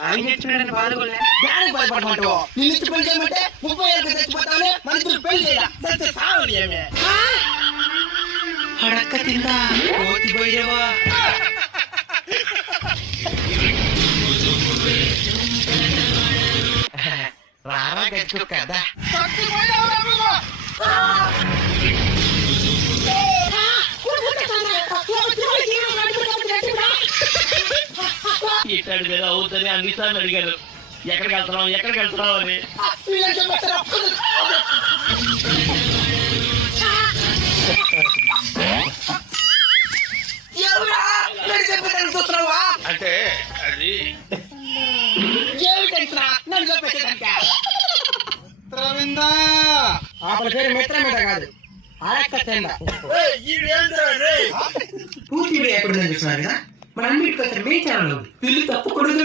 ఆయన చచ్చిపోయాడని బాధపడలే. దానికి భయపడమంటావు? నిన్ను ఇచ్చి పెళ్లి చేయమంటే 30 ఏళ్ళకి చచ్చిపోతావని మన ఇద్దరు పెళ్లి చేయాలి. చస్తే సావని ఏమే? అడక్క తిందా కోతి పోయేవా? రారా గచ్చుకు కదా ఇట్టాడు కదా అవుతుంది అన్నిసార్లు అడిగారు ఎక్కడికి వెళ్తున్నావు అని. అంటే అది పేరు మిత్రమేట కాదు, అడక్క తింద. పూర్తి ఎప్పుడు చూస్తున్నారు కదా, మన అన్నిటికొచ్చిన మీ ఛానల్ పిల్లి తప్పకూడదు.